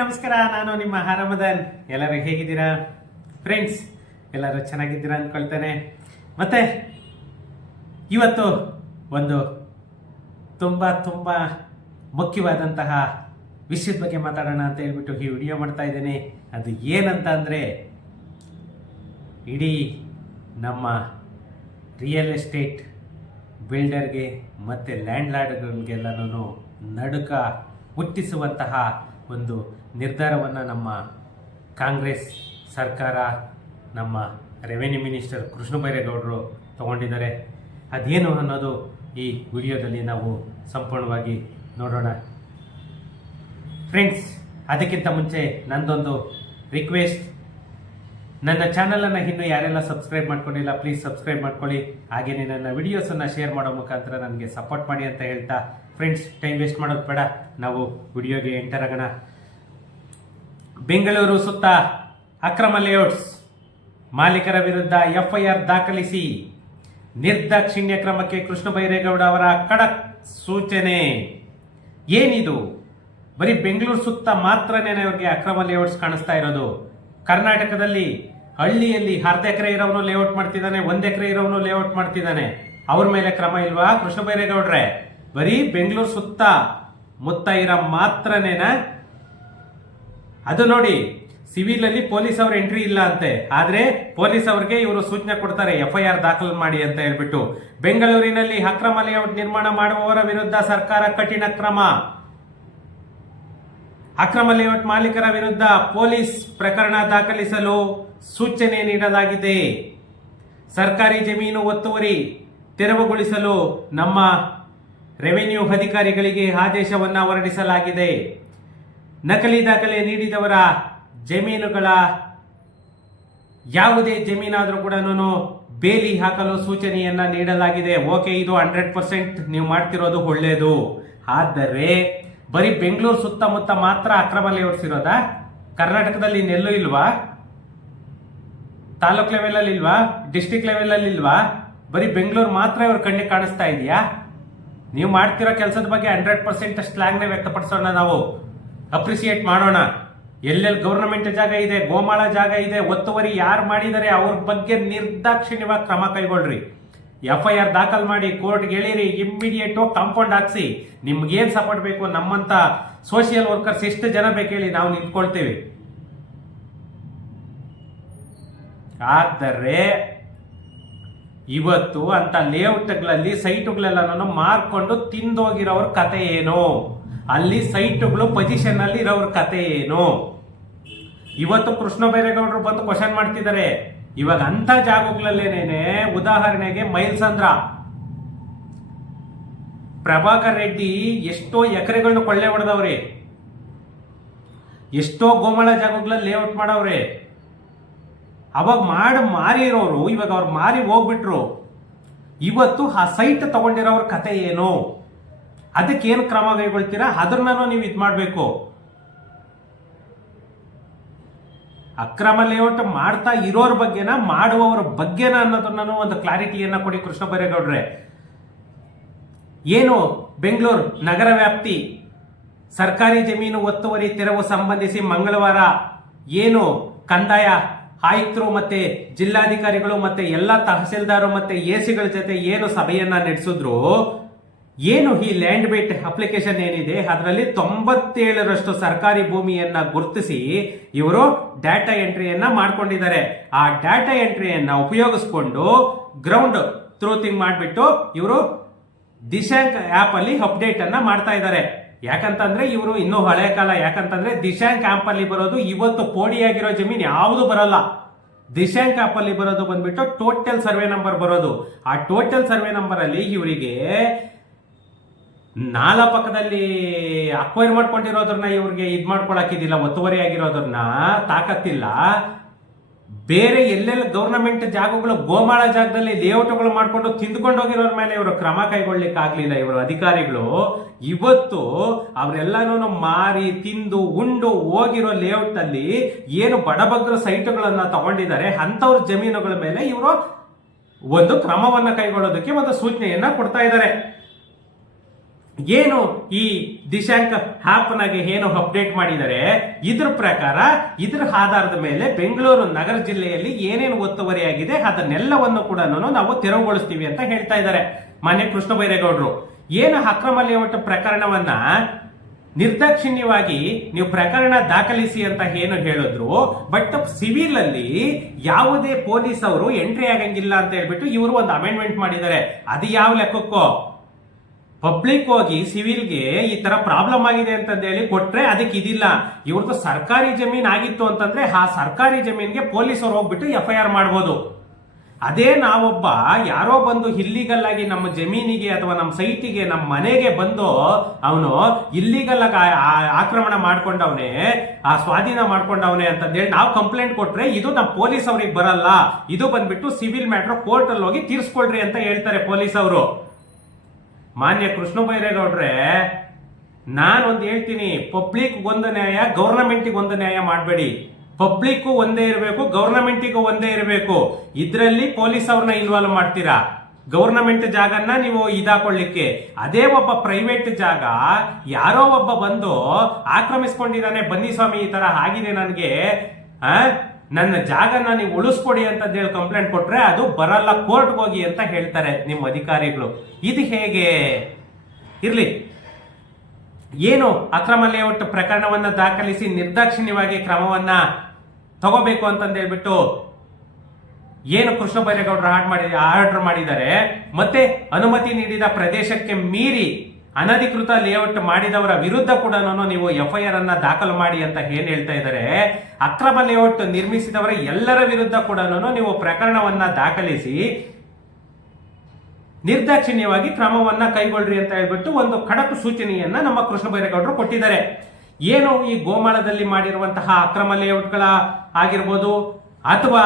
ನಮಸ್ಕಾರ. ನಾನು ನಿಮ್ಮ ಹರಮದನ್. ಎಲ್ಲರೂ ಹೇಗಿದ್ದೀರಾ ಫ್ರೆಂಡ್ಸ್? ಎಲ್ಲರೂ ಚೆನ್ನಾಗಿದ್ದೀರಾ ಅಂದ್ಕೊಳ್ತೇನೆ. ಮತ್ತೆ ಇವತ್ತು ಒಂದು ತುಂಬ ಮುಖ್ಯವಾದಂತಹ ವಿಷಯದ ಬಗ್ಗೆ ಮಾತಾಡೋಣ ಅಂತ ಹೇಳ್ಬಿಟ್ಟು ಈ ವಿಡಿಯೋ ಮಾಡ್ತಾ ಇದ್ದೇನೆ. ಅದು ಏನಂತ ಅಂದರೆ, ಇಡೀ ನಮ್ಮ ರಿಯಲ್ ಎಸ್ಟೇಟ್ ಬಿಲ್ಡರ್ಗೆ ಮತ್ತು ಲ್ಯಾಂಡ್ ಲಾರ್ಡ್ಗಳಿಗೆಲ್ಲನೂ ನಡುಕ ಹುಟ್ಟಿಸುವಂತಹ ಒಂದು ನಿರ್ಧಾರವನ್ನು ನಮ್ಮ ಕಾಂಗ್ರೆಸ್ ಸರ್ಕಾರ, ನಮ್ಮ ರೆವೆನ್ಯೂ ಮಿನಿಸ್ಟರ್ ಕೃಷ್ಣ ಬೈರೇಗೌಡರು ತಗೊಂಡಿದ್ದಾರೆ. ಅದೇನು ಅನ್ನೋದು ಈ ವಿಡಿಯೋದಲ್ಲಿ ನಾವು ಸಂಪೂರ್ಣವಾಗಿ ನೋಡೋಣ ಫ್ರೆಂಡ್ಸ್. ಅದಕ್ಕಿಂತ ಮುಂಚೆ ನಂದೊಂದು ರಿಕ್ವೆಸ್ಟ್, ನನ್ನ ಚಾನಲನ್ನು ಇನ್ನೂ ಯಾರೆಲ್ಲ ಸಬ್ಸ್ಕ್ರೈಬ್ ಮಾಡ್ಕೊಂಡಿಲ್ಲ ಪ್ಲೀಸ್ ಸಬ್ಸ್ಕ್ರೈಬ್ ಮಾಡ್ಕೊಳ್ಳಿ. ಹಾಗೆಯೇ ನನ್ನ ವಿಡಿಯೋಸನ್ನು ಶೇರ್ ಮಾಡೋ ಮುಖಾಂತರ ನನಗೆ ಸಪೋರ್ಟ್ ಮಾಡಿ ಅಂತ ಹೇಳ್ತಾ, ಫ್ರೆಂಡ್ಸ್ ಟೈಮ್ ವೇಸ್ಟ್ ಮಾಡೋದು ಬೇಡ, ನಾವು ವಿಡಿಯೋಗೆ ಎಂಟರ್ ಆಗೋಣ. ಬೆಂಗಳೂರು ಸುತ್ತ ಅಕ್ರಮ ಲೇಔಟ್ಸ್ ಮಾಲೀಕರ ವಿರುದ್ಧ FIR ದಾಖಲಿಸಿ ನಿರ್ದಾಕ್ಷಿಣ್ಯ ಕ್ರಮಕ್ಕೆ ಕೃಷ್ಣ ಬೈರೇಗೌಡ ಅವರ ಖಡಕ್ ಸೂಚನೆ. ಏನಿದು? ಬರೀ ಬೆಂಗಳೂರು ಸುತ್ತ ಮಾತ್ರನೇ ಅವ್ರಿಗೆ ಅಕ್ರಮ ಲೇಔಟ್ಸ್ ಕಾಣಿಸ್ತಾ ಇರೋದು. ಕರ್ನಾಟಕದಲ್ಲಿ ಹಳ್ಳಿಯಲ್ಲಿ 1/2 ಎಕರೆ ಇರೋನು ಲೇಔಟ್ ಮಾಡ್ತಿದ್ದಾನೆ, 1 ಎಕರೆ ಇರೋನು ಲೇಔಟ್ ಮಾಡ್ತಿದ್ದಾನೆ. ಅವ್ರ ಮೇಲೆ ಕ್ರಮ ಇಲ್ವಾ ಕೃಷ್ಣ ಬೈರೇಗೌಡ್ರೆ? ಬರೀ ಬೆಂಗಳೂರು ಸುತ್ತ ಮುತ್ತ ಇರೋ ಮಾತ್ರನೇನ? ಅದು ನೋಡಿ, ಸಿವಿಲ್ ಅಲ್ಲಿ ಪೊಲೀಸ್ ಅವ್ರ ಎಂಟ್ರಿ ಇಲ್ಲ ಅಂತೆ, ಆದ್ರೆ ಪೊಲೀಸ್ ಅವ್ರಿಗೆ ಇವರು ಸೂಚನೆ ಕೊಡ್ತಾರೆ FIR ದಾಖಲು ಮಾಡಿ ಅಂತ ಹೇಳ್ಬಿಟ್ಟು. ಬೆಂಗಳೂರಿನಲ್ಲಿ ಅಕ್ರಮ ಲೇಔಟ್ ನಿರ್ಮಾಣ ಮಾಡುವವರ ವಿರುದ್ಧ ಸರ್ಕಾರ ಕಠಿಣ ಕ್ರಮ. ಅಕ್ರಮ ಲೇಔಟ್ ಮಾಲೀಕರ ವಿರುದ್ಧ ಪೊಲೀಸ್ ಪ್ರಕರಣ ದಾಖಲಿಸಲು ಸೂಚನೆ ನೀಡಲಾಗಿದೆ. ಸರ್ಕಾರಿ ಜಮೀನು ಒತ್ತುವರಿ ತೆರವುಗೊಳಿಸಲು ನಮ್ಮ ರೆವೆನ್ಯೂ ಅಧಿಕಾರಿಗಳಿಗೆ ಆದೇಶವನ್ನು ಹೊರಡಿಸಲಾಗಿದೆ. ನಕಲಿ ದಾಖಲೆ ನೀಡಿದವರ ಜಮೀನುಗಳ ಯಾವುದೇ ಜಮೀನಾದರೂ ಕೂಡ ಬೇಲಿ ಹಾಕಲು ಸೂಚನೆಯನ್ನ ನೀಡಲಾಗಿದೆ. ಓಕೆ, ಇದು 100% ನೀವು ಮಾಡ್ತಿರೋದು ಒಳ್ಳೆಯದು. ಆದರೆ ಬರೀ ಬೆಂಗಳೂರು ಸುತ್ತಮುತ್ತ ಮಾತ್ರ ಅಕ್ರಮ ಲೇಔಟ್ಸ್ ಇರೋದಾ? ಕರ್ನಾಟಕದಲ್ಲಿ ಇನ್ನೆಲ್ಲೂ ಇಲ್ವಾ? ತಾಲೂಕ್ ಲೆವೆಲ್ ಅಲ್ಲಿ ಇಲ್ವಾ? ಡಿಸ್ಟ್ರಿಕ್ಟ್ ಲೆವೆಲ್ ಅಲ್ಲಿ ಇಲ್ವಾ? ಬರೀ ಬೆಂಗಳೂರು ಮಾತ್ರ ಇವ್ರ ಕಣ್ಣಿಗೆ ಕಾಣಿಸ್ತಾ ಇದೆಯಾ? ನೀವು ಮಾಡ್ತಿರೋ ಕೆಲಸದ ಬಗ್ಗೆ 100% ಸ್ಲ್ಯಾಂಗ್ನೇ ವ್ಯಕ್ತಪಡಿಸೋಣ, ನಾವು ಅಪ್ರಿಸಿಯೇಟ್ ಮಾಡೋಣ. ಎಲ್ಲೆಲ್ಲಿ ಗವರ್ನಮೆಂಟ್ ಜಾಗ ಇದೆ, ಗೋಮಾಳ ಜಾಗ ಇದೆ, ಒತ್ತುವರಿ ಯಾರು ಮಾಡಿದರೆ ಅವ್ರ ಬಗ್ಗೆ ನಿರ್ದಾಕ್ಷಿಣ್ಯವಾಗಿ ಕ್ರಮ ಕೈಗೊಳ್ರಿ. FIR ದಾಖಲು ಮಾಡಿ ಕೋರ್ಟ್ಗೆ ಎಳೀರಿ, ಇಮ್ಮಿಡಿಯೇಟ್ ಕಾಂಪೌಂಡ್ ಹಾಕ್ಸಿ. ನಿಮ್ಗೇನ್ ಸಪೋರ್ಟ್ ಬೇಕು? ನಮ್ಮಂತ ಸೋಷಿಯಲ್ ವರ್ಕರ್ಸ್ ಎಷ್ಟು ಜನ ಬೇಕು ಹೇಳಿ, ನಾವು ನಿಂತ್ಕೊಳ್ತೇವೆ. ಆದರೆ ಇವತ್ತು ಅಂತ ಲೇಔಟ್ಗಳಲ್ಲಿ ಸೈಟುಗಳೆಲ್ಲ ಮಾರ್ಕೊಂಡು ತಿಂದೋಗಿರೋರ ಕತೆ ಏನು? ಅಲ್ಲಿ ಸೈಟುಗಳು ಪೊಸಿಷನ್ ಅಲ್ಲಿ ಇರೋರ ಕತೆ ಏನು? ಇವತ್ತು ಕೃಷ್ಣ ಬೈರೇಗೌಡರು ಬಂದು ಕ್ವಶನ್ ಮಾಡ್ತಿದ್ದಾರೆ. ಇವಾಗ ಅಂತ ಜಾಗಗಳಲ್ಲೇನೇನೆ, ಉದಾಹರಣೆಗೆ ಮೈಲ್ಸಂದ್ರ ಪ್ರಭಾಕರ್ ರೆಡ್ಡಿ ಎಷ್ಟೋ ಎಕರೆಗಳನ್ನ ಕೊಳ್ಳೆ ಹೊಡೆದವ್ರೆ, ಎಷ್ಟೋ ಗೋಮಾಳ ಜಾಗಗಳಲ್ಲಿ ಲೇಔಟ್ ಮಾಡವ್ರೆ. ಅವಾಗ ಮಾರಿರೋರು ಇವಾಗ ಅವ್ರು ಮಾರಿ ಹೋಗ್ಬಿಟ್ರು. ಇವತ್ತು ಆ ಸೈಟ್ ತಗೊಂಡಿರೋರ ಕತೆ ಏನು? ಅದಕ್ಕೇನು ಕ್ರಮ ಕೈಗೊಳ್ತೀರಾ? ಅದನ್ನ ನೀವು ಇದು ಮಾಡಬೇಕು. ಅಕ್ರಮ ಲೇಔಟ್ ಮಾಡ್ತಾ ಇರೋರ ಬಗ್ಗೆನ, ಮಾಡುವವರ ಬಗ್ಗೆನ ಅನ್ನೋದನ್ನ ಒಂದು ಕ್ಲಾರಿಟಿಯನ್ನ ಕೊಡಿ ಕೃಷ್ಣ ಬೈರೇಗೌಡ್ರೆ. ಏನು ಬೆಂಗಳೂರು ನಗರ ವ್ಯಾಪ್ತಿ ಸರ್ಕಾರಿ ಜಮೀನು ಒತ್ತುವರಿ ತೆರವು ಸಂಬಂಧಿಸಿ ಮಂಗಳವಾರ ಏನು ಕಂದಾಯ ಆಯುಕ್ತರು ಮತ್ತೆ ಜಿಲ್ಲಾಧಿಕಾರಿಗಳು ಮತ್ತೆ ಎಲ್ಲ ತಹಸೀಲ್ದಾರು ಮತ್ತೆ ಎಸಿಗಳ ಜೊತೆ ಏನು ಸಭೆಯನ್ನ ನಡೆಸಿದ್ರು, ಏನು ಈ ಲ್ಯಾಂಡ್ ಬೇಟ್ ಅಪ್ಲಿಕೇಶನ್ ಏನಿದೆ ಅದರಲ್ಲಿ 97% ಸರ್ಕಾರಿ ಭೂಮಿಯನ್ನ ಗುರುತಿಸಿ ಇವರು ಡಾಟಾ ಎಂಟ್ರಿಯನ್ನ ಮಾಡ್ಕೊಂಡಿದ್ದಾರೆ. ಆ ಡಾಟಾ ಎಂಟ್ರಿಯನ್ನ ಉಪಯೋಗಿಸ್ಕೊಂಡು ಗ್ರೌಂಡ್ ಟ್ರೂತಿಂಗ್ ಮಾಡಿಬಿಟ್ಟು ಇವರು ದಿಶಾಂಕ್ ಆಪ್ ಅಲ್ಲಿ ಅಪ್ಡೇಟ್ ಅನ್ನ ಮಾಡ್ತಾ ಇದ್ದಾರೆ. ಯಾಕಂತಂದ್ರೆ ಇವರು ಇನ್ನೂ ಹಳೆ ಕಾಲ. ಯಾಕಂತಂದ್ರೆ ದಿಶಾಂಕ್ ಆಪ್ ಅಲ್ಲಿ ಬರೋದು ಇವತ್ತು ಪೋಡಿಯಾಗಿರೋ ಜಮೀನ್ ಯಾವುದು ಬರಲ್ಲ. ದಿಶಾಂಕ್ ಆಪ್ ಅಲ್ಲಿ ಬರೋದು ಬಂದ್ಬಿಟ್ಟು ಟೋಟಲ್ ಸರ್ವೆ ನಂಬರ್ ಬರೋದು. ಆ ಟೋಟಲ್ ಸರ್ವೆ ನಂಬರ್ ಅಲ್ಲಿ ಇವರಿಗೆ ನಾಲಾ ಪಕ್ಕದಲ್ಲಿ ಅಕ್ವೈರ್ ಮಾಡ್ಕೊಂಡಿರೋದ್ರನ್ನ ಇವ್ರಿಗೆ ಇದ್ ಮಾಡ್ಕೊಳಕಿದಿಲ್ಲ, ಒತ್ತುವರಿ ಆಗಿರೋದ್ರನ್ನ ತಾಕತ್ತಿಲ್ಲ. ಬೇರೆ ಎಲ್ಲೆಲ್ಲ ಗವರ್ನಮೆಂಟ್ ಜಾಗಗಳು, ಗೋಮಾಳ ಜಾಗದಲ್ಲಿ ಲೇಔಟ್ಗಳು ಮಾಡ್ಕೊಂಡು ತಿಂದ್ಕೊಂಡು ಹೋಗಿರೋರ ಮೇಲೆ ಇವರು ಕ್ರಮ ಕೈಗೊಳ್ಳಿಕ್ಕೆ ಆಗ್ಲಿಲ್ಲ ಇವರು ಅಧಿಕಾರಿಗಳು. ಇವತ್ತು ಅವರೆಲ್ಲಾನು ಮಾರಿ ತಿಂದು ಉಂಡು ಹೋಗಿರೋ ಲೇಔಟ್ ಅಲ್ಲಿ ಏನು ಬಡಬಗ್ರ ಸೈಟ್ಗಳನ್ನ ತಗೊಂಡಿದ್ದಾರೆ ಅಂತವ್ರ ಜಮೀನುಗಳ ಮೇಲೆ ಇವರು ಒಂದು ಕ್ರಮವನ್ನ ಕೈಗೊಳ್ಳೋದಕ್ಕೆ ಒಂದು ಸೂಚನೆಯನ್ನ ಕೊಡ್ತಾ ಇದ್ದಾರೆ. ಏನು ಈ ದಿಶಾಂಕ ಆಪ್ನಾಗೆ ಏನು ಅಪ್ಡೇಟ್ ಮಾಡಿದ್ದಾರೆ, ಇದ್ರ ಪ್ರಕಾರ ಇದ್ರ ಆಧಾರದ ಮೇಲೆ ಬೆಂಗಳೂರು ನಗರ ಜಿಲ್ಲೆಯಲ್ಲಿ ಏನೇನು ಒತ್ತುವರಿ ಆಗಿದೆ ಅದನ್ನೆಲ್ಲವನ್ನು ಕೂಡ ನಾವು ತೆರವುಗೊಳಿಸ್ತೀವಿ ಅಂತ ಹೇಳ್ತಾ ಇದ್ದಾರೆ ಮಾನ್ಯ ಕೃಷ್ಣ ಬೈರೇಗೌಡರು. ಏನು ಅಕ್ರಮ ಲೇಔಟ್ ಪ್ರಕರಣವನ್ನ ನಿರ್ದಾಕ್ಷಿಣ್ಯವಾಗಿ ನೀವು ಪ್ರಕರಣ ದಾಖಲಿಸಿ ಅಂತ ಏನು ಹೇಳಿದ್ರು, ಬಟ್ ಸಿವಿಲ್ ಅಲ್ಲಿ ಯಾವುದೇ ಪೊಲೀಸ್ ಅವರು ಎಂಟ್ರಿ ಆಗಂಗಿಲ್ಲ ಅಂತ ಹೇಳ್ಬಿಟ್ಟು ಇವರು ಒಂದು ಅಮೆಂಡ್ಮೆಂಟ್ ಮಾಡಿದ್ದಾರೆ. ಅದು ಯಾವ ಲೆಕ್ಕಕ್ಕೋ ಪಬ್ಲಿಕ್ ಹೋಗಿ ಸಿವಿಲ್ಗೆ ಈ ತರ ಪ್ರಾಬ್ಲಮ್ ಆಗಿದೆ ಅಂತಂದೇಳಿ ಕೊಟ್ರೆ ಅದಕ್ಕೆ ಇದಿಲ್ಲ. ಇವ್ರದ್ದು ಸರ್ಕಾರಿ ಜಮೀನ್ ಆಗಿತ್ತು ಅಂತಂದ್ರೆ ಆ ಸರ್ಕಾರಿ ಜಮೀನ್ಗೆ ಪೊಲೀಸರು ಹೋಗ್ಬಿಟ್ಟು FIR ಮಾಡ್ಬೋದು. ಅದೇ ನಾವೊಬ್ಬ ಯಾರೋ ಬಂದು ಇಲ್ಲಿಗಲ್ ಆಗಿ ನಮ್ಮ ಜಮೀನಿಗೆ ಅಥವಾ ನಮ್ಮ ಸೈಟಿಗೆ ನಮ್ಮ ಮನೆಗೆ ಬಂದು ಅವನು ಇಲ್ಲಿಗಲ್ ಆಗಿ ಆಕ್ರಮಣ ಮಾಡ್ಕೊಂಡವನೆ, ಆ ಸ್ವಾಧೀನ ಮಾಡ್ಕೊಂಡವನೆ ಅಂತಂದೇಳಿ ನಾವು ಕಂಪ್ಲೇಂಟ್ ಕೊಟ್ರೆ ಇದು ನಮ್ಮ ಪೊಲೀಸ್ ಅವ್ರಿಗೆ ಬರಲ್ಲ, ಇದು ಬಂದ್ಬಿಟ್ಟು ಸಿವಿಲ್ ಮ್ಯಾಟ್ರ್ ಕೋರ್ಟ್ ಅಲ್ಲಿ ಹೋಗಿ ತೀರ್ಸ್ಕೊಳ್ರಿ ಅಂತ ಹೇಳ್ತಾರೆ ಪೊಲೀಸ್ ಅವರು. ಮಾನ್ಯ ಕೃಷ್ಣ ಬೈರೇಗೌಡ್ರೆ, ನಾನೊಂದು ಹೇಳ್ತೀನಿ, ಪಬ್ಲಿಕ್ ಒಂದು ನ್ಯಾಯ ಗವರ್ನಮೆಂಟಿಗೆ ಒಂದು ನ್ಯಾಯ ಮಾಡಬೇಡಿ. ಪಬ್ಲಿಕ್ ಒಂದೇ ಇರಬೇಕು, ಗವರ್ನಮೆಂಟಿಗೂ ಒಂದೇ ಇರಬೇಕು. ಇದರಲ್ಲಿ ಪೊಲೀಸ್ ಅವ್ರನ್ನ ಇನ್ವಾಲ್ವ್ ಮಾಡ್ತೀರಾ, ಗವರ್ನಮೆಂಟ್ ಜಾಗನ್ನ ನೀವು ಇದಾಕೊಳ್ಳಿಕ್ಕೆ. ಅದೇ ಒಬ್ಬ ಪ್ರೈವೇಟ್ ಜಾಗ ಯಾರೋ ಒಬ್ಬ ಬಂದು ಆಕ್ರಮಿಸ್ಕೊಂಡಿದ್ದಾನೆ, ಬನ್ನಿ ಸ್ವಾಮಿ ಈ ತರ ಆಗಿದೆ ನನಗೆ, ನನ್ನ ಜಾಗನ ನೀವು ಉಳಿಸ್ಕೊಡಿ ಅಂತ ಹೇಳಿ ಕಂಪ್ಲೇಂಟ್ ಕೊಟ್ರೆ ಅದು ಬರಲ್ಲ, ಕೋರ್ಟ್ಗೆ ಹೋಗಿ ಅಂತ ಹೇಳ್ತಾರೆ ನಿಮ್ಮ ಅಧಿಕಾರಿಗಳು. ಇದು ಹೇಗೆ ಇರ್ಲಿ? ಏನು ಅಕ್ರಮ ಲೇಔಟ್ ಪ್ರಕರಣವನ್ನ ದಾಖಲಿಸಿ ನಿರ್ದಾಕ್ಷಿಣ್ಯವಾಗಿ ಕ್ರಮವನ್ನ ತಗೋಬೇಕು ಅಂತಂದು ಹೇಳ್ಬಿಟ್ಟು ಏನು ಕೃಷ್ಣ ಬೈರೇಗೌಡರು ಆರ್ಡರ್ ಮಾಡಿದ್ದಾರೆ. ಮತ್ತೆ ಅನುಮತಿ ನೀಡಿದ ಪ್ರದೇಶಕ್ಕೆ ಮೀರಿ ಅನಧಿಕೃತ ಲೇಔಟ್ ಮಾಡಿದವರ ವಿರುದ್ಧ ಕೂಡ ನೀವು FIR ಅನ್ನ ದಾಖಲು ಮಾಡಿ ಅಂತ ಏನ್ ಹೇಳ್ತಾ ಇದ್ದಾರೆ. ಅಕ್ರಮ ಲೇಔಟ್ ನಿರ್ಮಿಸಿದವರ ಎಲ್ಲರ ವಿರುದ್ಧ ಕೂಡ ನೀವು ಪ್ರಕರಣವನ್ನ ದಾಖಲಿಸಿ ನಿರ್ದಾಕ್ಷಿಣ್ಯವಾಗಿ ಕ್ರಮವನ್ನ ಕೈಗೊಳ್ಳಿ ಅಂತ ಹೇಳ್ಬಿಟ್ಟು ಒಂದು ಖಡಕ್ ಸೂಚನೆಯನ್ನ ನಮ್ಮ ಕೃಷ್ಣ ಬೈರೇಗೌಡರು ಕೊಟ್ಟಿದ್ದಾರೆ. ಏನು ಈ ಗೋಮಾಳದಲ್ಲಿ ಮಾಡಿರುವಂತಹ ಅಕ್ರಮ ಲೇಔಟ್ಗಳ ಆಗಿರ್ಬೋದು ಅಥವಾ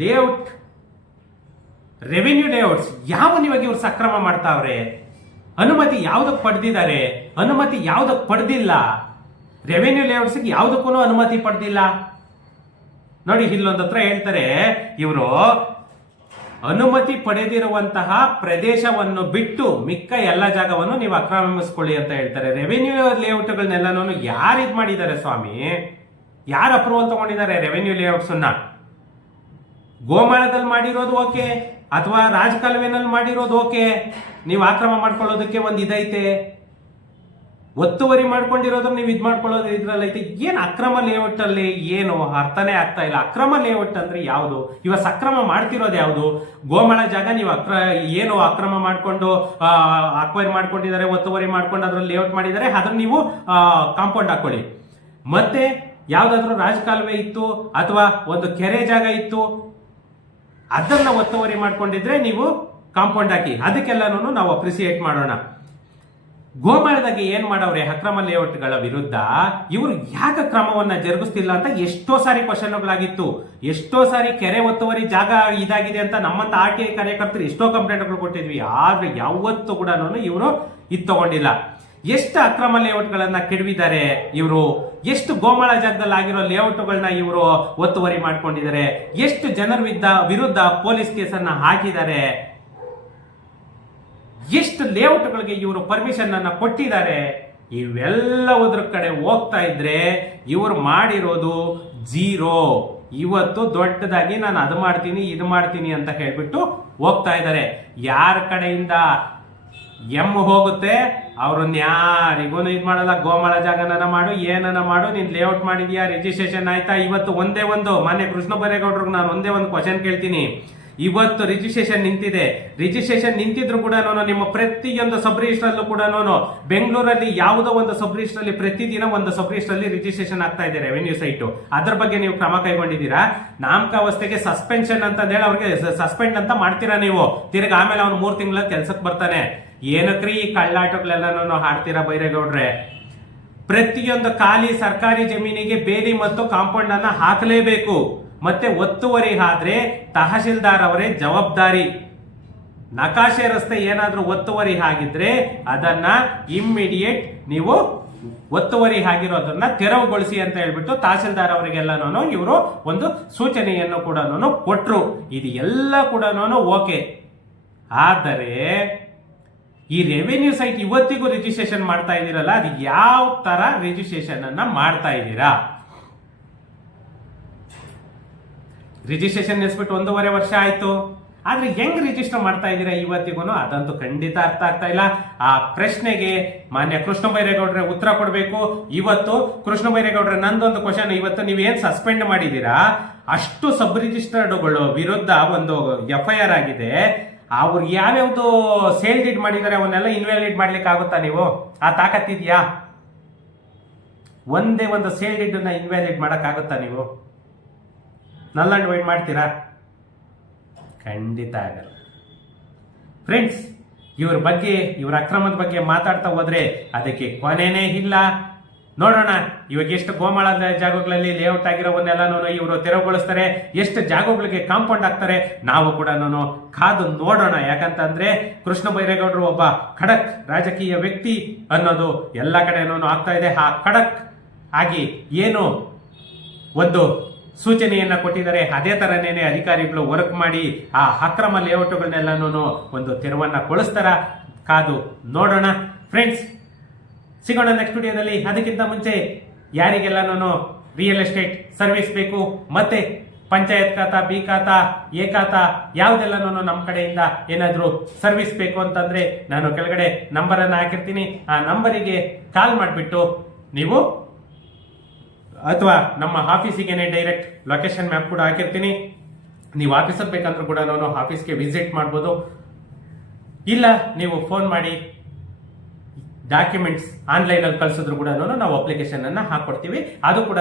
ಲೇಔಟ್ ರೆವಿನ್ಯೂ ಲೇಔಟ್ಸ್ ಯಾವ ನೀವಾಗಿ ಇವ್ರು ಸಕ್ರಮ ಮಾಡ್ತಾವ್ರೆ, ಅನುಮತಿ ಯಾವ್ದಕ್ ಪಡೆದಿದ್ದಾರೆ, ಅನುಮತಿ ಯಾವ್ದಕ್ ಪಡೆದಿಲ್ಲ, ರೆವಿನ್ಯೂ ಲೇಔಟ್ಸ್ಗೆ ಯಾವ್ದಕ್ಕೂ ಅನುಮತಿ ಪಡೆದಿಲ್ಲ. ನೋಡಿ ಇಲ್ಲೊಂದ್ ಹತ್ರ ಹೇಳ್ತಾರೆ ಇವರು, ಅನುಮತಿ ಪಡೆದಿರುವಂತಹ ಪ್ರದೇಶವನ್ನು ಬಿಟ್ಟು ಮಿಕ್ಕ ಎಲ್ಲ ಜಾಗವನ್ನು ನೀವು ಆಕ್ರಮಿಸಿಕೊಳ್ಳಿ ಅಂತ ಹೇಳ್ತಾರೆ. ರೆವಿನ್ಯೂ ಲೇಔಟ್ಗಳನ್ನೆಲ್ಲನೂ ಯಾರು ಇದ್ ಮಾಡಿದ್ದಾರೆ ಸ್ವಾಮಿ, ಯಾರು ಅಪ್ರೂವಲ್ ತಗೊಂಡಿದ್ದಾರೆ ರೆವಿನ್ಯೂ ಲೇಔಟ್ಸ್ ಅನ್ನ? ಗೋಮಾಳದಲ್ಲಿ ಮಾಡಿರೋದು ಓಕೆ, ಅಥವಾ ರಾಜಕಾಲುವೆನಲ್ಲಿ ಮಾಡಿರೋದು ಓಕೆ, ನೀವು ಆಕ್ರಮ ಮಾಡ್ಕೊಳ್ಳೋದಕ್ಕೆ ಒಂದು ಇದೈತೆ, ಒತ್ತುವರಿ ಮಾಡ್ಕೊಂಡಿರೋದ್ರ ನೀವು ಇದ್ ಮಾಡ್ಕೊಳ್ಳೋದು ಇದ್ರಲ್ಲೈತೆ. ಏನ್ ಅಕ್ರಮ ಲೇಔಟ್ ಅಲ್ಲಿ ಏನು ಅರ್ಥನೇ ಆಗ್ತಾ ಇಲ್ಲ. ಅಕ್ರಮ ಲೇಔಟ್ ಅಂದ್ರೆ ಯಾವುದು? ಇವಾಗ ಸಕ್ರಮ ಮಾಡ್ತಿರೋದು ಯಾವುದು? ಗೋಮಾಳ ಜಾಗ ನೀವು ಏನು ಅಕ್ರಮ ಮಾಡ್ಕೊಂಡು ಅಕ್ವೈರ್ ಮಾಡ್ಕೊಂಡಿದ್ದಾರೆ, ಒತ್ತುವರಿ ಮಾಡ್ಕೊಂಡು ಅದ್ರಲ್ಲಿ ಲೇಔಟ್ ಮಾಡಿದ್ದಾರೆ, ಅದನ್ನ ನೀವು ಕಾಂಪೌಂಡ್ ಹಾಕೊಳ್ಳಿ. ಮತ್ತೆ ಯಾವ್ದಾದ್ರು ರಾಜಕಾಲುವೆ ಇತ್ತು ಅಥವಾ ಒಂದು ಕೆರೆ ಜಾಗ ಇತ್ತು, ಅದನ್ನ ಒತ್ತುವರಿ ಮಾಡ್ಕೊಂಡಿದ್ರೆ ನೀವು ಕಾಂಪೌಂಡ್ ಹಾಕಿ, ಅದಕ್ಕೆಲ್ಲನೂ ನಾವು ಅಪ್ರಿಸಿಯೇಟ್ ಮಾಡೋಣ. ಗೋಮಾಳದಾಗೆ ಏನ್ ಮಾಡವ್ರೆ ಅಕ್ರಮ ಲೇಔಟ್ಗಳ ವಿರುದ್ಧ ಇವರು ಯಾಕೆ ಕ್ರಮವನ್ನ ಜರುಗಿಸ್ತಿಲ್ಲ ಅಂತ ಎಷ್ಟೋ ಸಾರಿ ಕ್ವಶನ್ಗಳಾಗಿತ್ತು. ಎಷ್ಟೋ ಸಾರಿ ಕೆರೆ ಒತ್ತುವರಿ ಜಾಗ ಇದಾಗಿದೆ ಅಂತ ನಮ್ಮಂತ RTI ಕಾರ್ಯಕರ್ತರು ಎಷ್ಟೋ ಕಂಪ್ಲೇಂಟ್ಗಳು ಕೊಟ್ಟಿದ್ವಿ. ಆದ್ರೆ ಯಾವತ್ತೂ ಕೂಡ ಇವರು ಇದು ತಗೊಂಡಿಲ್ಲ. ಎಷ್ಟು ಅಕ್ರಮ ಲೇಔಟ್ಗಳನ್ನ ಕೆಡವಿದ್ದಾರೆ ಇವರು, ಎಷ್ಟು ಗೋಮಾಳ ಜಾಗದಲ್ಲಿ ಆಗಿರೋ ಲೇಔಟ್ಗಳನ್ನ ಇವರು ಒತ್ತುವರಿ ಮಾಡ್ಕೊಂಡಿದ್ದಾರೆ, ಎಷ್ಟು ಜನರ ವಿರುದ್ಧ ಪೊಲೀಸ್ ಕೇಸನ್ನ ಹಾಕಿದ್ದಾರೆ, ಎಷ್ಟು ಲೇಔಟ್ಗಳಿಗೆ ಇವರು ಪರ್ಮಿಷನ್ ಅನ್ನ ಕೊಟ್ಟಿದ್ದಾರೆ. ಇವೆಲ್ಲವುದ್ರ ಕಡೆ ಹೋಗ್ತಾ ಇದ್ರೆ ಇವರು ಮಾಡಿರೋದು ಜೀರೋ. ಇವತ್ತು ದೊಡ್ಡದಾಗಿ ನಾನು ಅದು ಮಾಡ್ತೀನಿ ಇದು ಮಾಡ್ತೀನಿ ಅಂತ ಹೇಳ್ಬಿಟ್ಟು ಹೋಗ್ತಾ ಇದ್ದಾರೆ. ಯಾರ ಕಡೆಯಿಂದ ಹೋಗುತ್ತೆ ಅವ್ರನ್ನ ಯಾರಿಗೂ ಇದ್ ಮಾಡಲ್ಲ. ಗೋಮಾಳ ಜಾಗನ ಮಾಡು, ಏನನ್ನ ಮಾಡು, ನೀನ್ ಲೇಔಟ್ ಮಾಡಿದ್ಯಾ, ರಿಜಿಸ್ಟ್ರೇಷನ್ ಆಯ್ತಾ? ಇವತ್ತು ಒಂದೇ ಒಂದು ಮಾನ್ಯ ಕೃಷ್ಣ ಬೈರೇಗೌಡರಿಗೆ ನಾನು ಒಂದೇ ಒಂದು ಕ್ವಶನ್ ಕೇಳ್ತೀನಿ. ಇವತ್ತು ರಿಜಿಸ್ಟ್ರೇಷನ್ ನಿಂತಿದೆ. ರಿಜಿಸ್ಟ್ರೇಷನ್ ನಿಂತಿದ್ರು ಕೂಡ ನಿಮ್ಮ ಪ್ರತಿಯೊಂದು ಸಬ್ ರಿಜಿಸ್ಟರ್ ಅಲ್ಲೂ ಕೂಡ ಬೆಂಗಳೂರಲ್ಲಿ ಯಾವುದೋ ಒಂದು ಸಬ್ ರಿಜಿಸ್ಟರ್ ಅಲ್ಲಿ ಪ್ರತಿದಿನ ಒಂದು ಸಬ್ ರಿಜಿಸ್ಟರ್ ಅಲ್ಲಿ ರಿಜಿಸ್ಟ್ರೇಷನ್ ಆಗ್ತಾ ಇದೆ ರೆವೆನ್ಯೂ ಸೈಟ್. ಅದ್ರ ಬಗ್ಗೆ ನೀವು ಕ್ರಮ ಕೈಗೊಂಡಿದ್ದೀರಾ? ನಾಮಕಾವಸ್ಥೆಗೆ ಸಸ್ಪೆನ್ಷನ್ ಅಂತ ಹೇಳಿ ಅವ್ರಿಗೆ ಸಸ್ಪೆಂಡ್ ಅಂತ ಮಾಡ್ತೀರಾ ನೀವು. ತಿರ್ಗ ಆಮೇಲೆ ಅವ್ನು 3 ತಿಂಗಳ ಕೆಲ್ಸಕ್ಕೆ ಬರ್ತಾನೆ. ಏನಕ್ರಿ ಈ ಕಳ್ಳಾಟಗಳೆಲ್ಲನೂ ಹಾಡ್ತೀರಾ ಬೈರೇಗೌಡ್ರೆ? ಪ್ರತಿಯೊಂದು ಖಾಲಿ ಸರ್ಕಾರಿ ಜಮೀನಿಗೆ ಬೇಲಿ ಮತ್ತು ಕಾಂಪೌಂಡ್ ಅನ್ನ ಹಾಕಲೇಬೇಕು. ಮತ್ತೆ ಒತ್ತುವರಿ ಆದ್ರೆ ತಹಶೀಲ್ದಾರ್ ಅವರೇ ಜವಾಬ್ದಾರಿ. ನಕಾಶೆ ರಸ್ತೆ ಏನಾದ್ರೂ ಒತ್ತುವರಿ ಆಗಿದ್ರೆ ಅದನ್ನ ಇಮ್ಮಿಡಿಯೇಟ್ ನೀವು ಒತ್ತುವರಿ ಆಗಿರೋದನ್ನ ತೆರವುಗೊಳಿಸಿ ಅಂತ ಹೇಳ್ಬಿಟ್ಟು ತಹಶೀಲ್ದಾರ್ ಅವರಿಗೆಲ್ಲನೂ ಇವರು ಒಂದು ಸೂಚನೆಯನ್ನು ಕೂಡ ಕೊಟ್ರು. ಇದು ಎಲ್ಲ ಕೂಡ ಓಕೆ. ಆದರೆ ಈ ರೆವೆನ್ಯೂ ಸೈಟ್ ಇವತ್ತಿಗೂ ರಿಜಿಸ್ಟ್ರೇಷನ್ ಮಾಡ್ತಾ ಇದ್ದೀರಲ್ಲ, ಅದು ಯಾವ ತರ ರಿಜಿಸ್ಟ್ರೇಷನ್ ಅನ್ನ ಮಾಡ್ತಾ ಇದ್ದೀರಾ? ರಿಜಿಸ್ಟ್ರೇಷನ್ ನಿಲ್ಸ್ಬಿಟ್ಟು 1.5 ವರ್ಷ ಆಯ್ತು, ಆದ್ರೆ ಹೆಂಗ್ ರಿಜಿಸ್ಟರ್ ಮಾಡ್ತಾ ಇದ್ದೀರಾ ಇವತ್ತಿಗೂ? ಅದಂತೂ ಖಂಡಿತ ಅರ್ಥ ಆಗ್ತಾ ಇಲ್ಲ. ಆ ಪ್ರಶ್ನೆಗೆ ಮಾನ್ಯ ಕೃಷ್ಣ ಬೈರೇಗೌಡ್ರೆ ಉತ್ತರ ಕೊಡಬೇಕು. ಇವತ್ತು ಕೃಷ್ಣ ಬೈರೇಗೌಡ್ರೆ, ನಂದೊಂದು ಕ್ವಶನ್, ಇವತ್ತು ನೀವೇನ್ ಸಸ್ಪೆಂಡ್ ಮಾಡಿದೀರಾ, ಅಷ್ಟು ಸಬ್ ರಿಜಿಸ್ಟರ್ಡ್ಗಳು ವಿರುದ್ಧ ಒಂದು FIR ಆಗಿದೆ. ಅವ್ರು ಯಾವ್ಯಾವ್ದು ಸೇಲ್ ಡೀಡ್ ಮಾಡಿದ್ದಾರೆ ಅವನ್ನೆಲ್ಲ ಇನ್ವ್ಯಾಲಿಡ್ ಮಾಡ್ಲಿಕ್ಕೆ ಆಗುತ್ತಾ? ನೀವು ಆ ತಾಕತ್ತಿದ್ಯಾ? ಒಂದೇ ಒಂದು ಸೇಲ್ ಡೀಡ್ ನ ಇನ್ವ್ಯಾಲಿಡ್ ಮಾಡಕ್ ಆಗುತ್ತಾ? ನೀವು ನಲ್ ಅಂಡ್ ವೈಡ್ ಮಾಡ್ತೀರಾ? ಖಂಡಿತ ಆಗಲ್ಲ. ಫ್ರೆಂಡ್ಸ್, ಇವ್ರ ಬಗ್ಗೆ, ಇವ್ರ ಅಕ್ರಮದ ಬಗ್ಗೆ ಮಾತಾಡ್ತಾ ಹೋದ್ರೆ ಅದಕ್ಕೆ ಕೊನೆನೇ ಇಲ್ಲ. ನೋಡೋಣ ಇವಾಗ ಎಷ್ಟು ಗೋಮಾಳ ಜಾಗಗಳಲ್ಲಿ ಲೇಔಟ್ ಆಗಿರೋವನ್ನೆಲ್ಲ ಇವರು ತೆರವುಗೊಳಿಸ್ತಾರೆ, ಎಷ್ಟು ಜಾಗಗಳಿಗೆ ಕಾಂಪೌಂಡ್ ಹಾಕ್ತಾರೆ, ನಾವು ಕೂಡ ಕಾದು ನೋಡೋಣ. ಯಾಕಂತಂದ್ರೆ ಕೃಷ್ಣ ಬೈರೇಗೌಡರು ಒಬ್ಬ ಖಡಕ್ ರಾಜಕೀಯ ವ್ಯಕ್ತಿ ಅನ್ನೋದು ಎಲ್ಲ ಕಡೆನೂ ಆಗ್ತಾ ಇದೆ. ಆ ಖಡಕ್ ಆಗಿ ಏನು ಒಂದು ಸೂಚನೆಯನ್ನ ಕೊಟ್ಟಿದ್ದಾರೆ, ಅದೇ ತರನೇನೆ ಅಧಿಕಾರಿಗಳು ವರ್ಕ್ ಮಾಡಿ ಆ ಅಕ್ರಮ ಲೇಔಟ್ಗಳನ್ನೆಲ್ಲನೂ ಒಂದು ತೆರವನ್ನ ಕೊಳಿಸ್ತಾರ, ಕಾದು ನೋಡೋಣ. ಫ್ರೆಂಡ್ಸ್, ಸಿಗೋಣ ನೆಕ್ಸ್ಟ್ ವಿಡಿಯೋದಲ್ಲಿ. ಅದಕ್ಕಿಂತ ಮುಂಚೆ ಯಾರಿಗೆಲ್ಲನೂ ರಿಯಲ್ ಎಸ್ಟೇಟ್ ಸರ್ವಿಸ್ ಬೇಕು, ಮತ್ತೆ ಪಂಚಾಯತ್ ಖಾತಾ, ಬಿ ಖಾತಾ, ಎ ಖಾತಾ ಯಾವುದೆಲ್ಲನೂ ನಮ್ಮ ಕಡೆಯಿಂದ ಏನಾದರೂ ಸರ್ವಿಸ್ ಬೇಕು ಅಂತಂದ್ರೆ ನಾನು ಕೆಳಗಡೆ ನಂಬರ್ ಅನ್ನು ಹಾಕಿರ್ತೀನಿ. ಆ ನಂಬರಿಗೆ ಕಾಲ್ ಮಾಡಿಬಿಟ್ಟು ನೀವು, ಅಥವಾ ನಮ್ಮ ಆಫೀಸಿಗೆ ಡೈರೆಕ್ಟ್ ಲೊಕೇಶನ್ ಮ್ಯಾಪ್ ಕೂಡ ಹಾಕಿರ್ತೀನಿ, ನೀವು ಆಫೀಸಲ್ಲಿ ಬೇಕಂದ್ರೂ ಕೂಡ ನಾನು ಆಫೀಸ್ಗೆ ವಿಸಿಟ್ ಮಾಡ್ಬೋದು. ಇಲ್ಲ ನೀವು ಫೋನ್ ಮಾಡಿ ಡಾಕ್ಯುಮೆಂಟ್ಸ್ ಆನ್ಲೈನ್ ಅಲ್ಲಿ ಕಳಿಸಿದ್ರು ಕೂಡ ನಾವು ಅಪ್ಲಿಕೇಶನ್ ಅನ್ನ ಹಾಕೊಡ್ತೀವಿ. ಅದು ಕೂಡ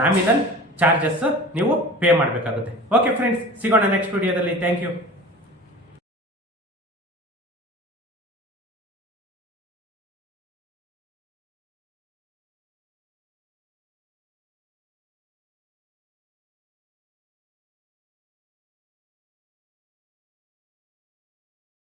ನಾಮಿನಲ್ ಚಾರ್ಜಸ್ ನೀವು ಪೇ ಮಾಡಬೇಕಾಗುತ್ತೆ. ಓಕೆ ಫ್ರೆಂಡ್ಸ್, ಸಿಗೋಣ ನೆಕ್ಸ್ಟ್ ವಿಡಿಯೋದಲ್ಲಿ. Thank you.